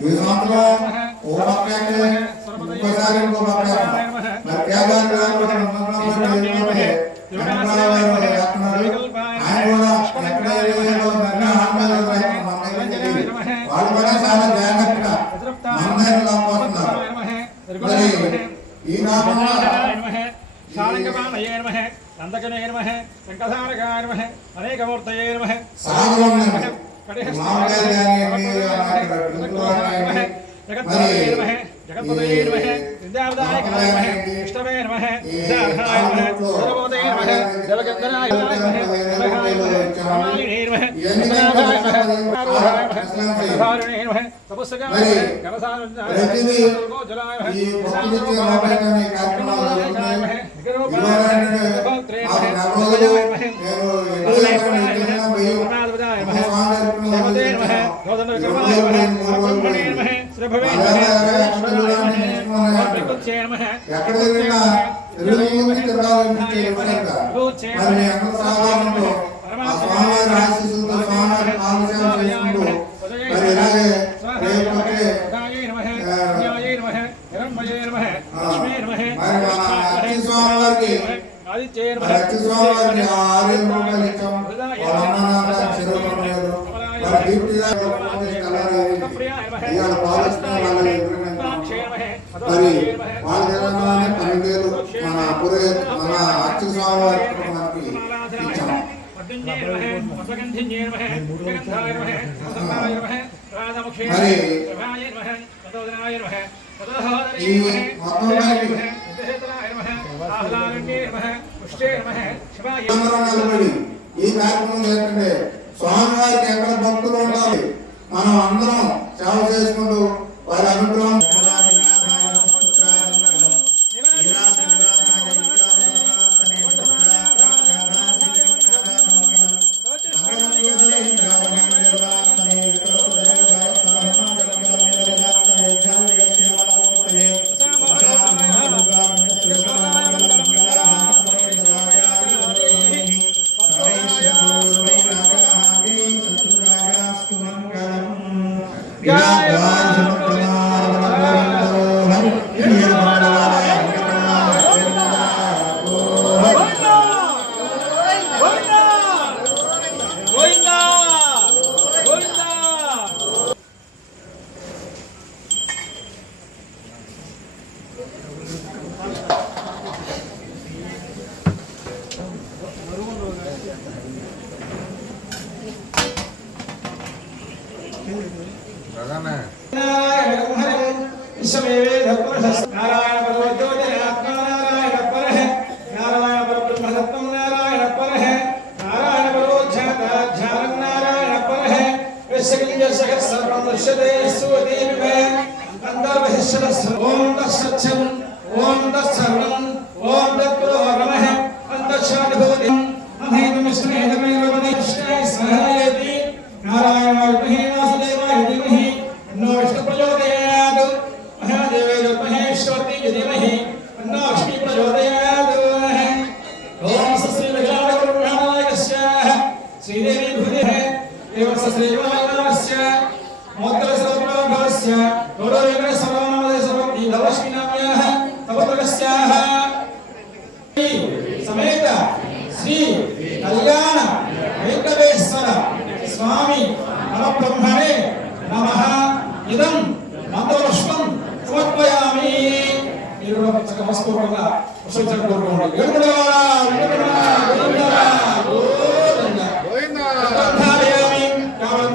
ఈ సంవత్సరం ఓ పక్క వాళ్ళు కూడా చాలా మరి ఈ నామంలో నందకనే నమ నమ అనేకమూర్తయే నమ నమ జగత్పతయే నమ విద్యావదాయకాయ నమ విష్ణవే నమ విద్యార్హాయ నమ సర్వోదయే నమ జలగంధనాయ నమ నమహాయ నమ రమాయినే నమ విశ్వనాథాయ నమ ఆరోహాయ నమ సర్వధారుణే నమ తపస్సుగాయ నమ గణసారుణ్యాయ ప్రతిదీ నమ జలాయ నమ ఈ కార్యక్రమాలు నేను ఎక్కడ తిరిగినా తెలుగు తిరగాలనిపించే విధంగా మరి మీ ఆ స్వామివారి ఆశీస్సులతో స్వామివారి నామస్మరణ చేసుకుంటూ మరి ఇలాగే రేపటి స్వామివారికి ఆరు రూపాయలు ఇచ్చాం వాళ్ళ అన్నదాత మరి ఇవాళ పాలిస్తున్న వాళ్ళ మరి వాళ్ళ తెలంగాణ పన్నెండేళ్ళు మన పురే మన స్వామివారికి మనకి ఇచ్చాం మరి ఈ మొత్తం కార్యక్రమం ఏంటంటే స్వామివారికి ఎక్కడ భక్తులు ఉండాలి शत्रुराजास्तु मङ्गलम् विश्वमेवेद पुरुषः नारायण परमो ज्योति आत्मा नारायण पर है नारायण पर ब्रह्म सत्वम नारायण पर है नारायण परो ध्यान नारायण पर है विश्वकिंज सहस्रम दृश्यते सुवदीप में अंदर बहिष्ठ ओम तत्सत्यम धीमहि तन्नाक्षी प्रचोदयात्। ॐ सस्री लघुराणगुरुणायकस्याः श्रीदेवी भूतिः एवं सस्रीवायनस्य मोत्रसर्वभवस्य गौरवेण सर्वनामदे सर्वं ईदवश्मि नाम्याः तपतकस्याः समेत श्री कल्याण वेङ्कटेश्वर स्वामी परब्रह्मणे नमः। इदम् పచ్చగా మస్తూరంగా విసర్జన కోరుకోండి వేడుకలవాడా, వేడుకలవాడా, గోవిందా, గోవిందా. అర్థాలయామి, కామం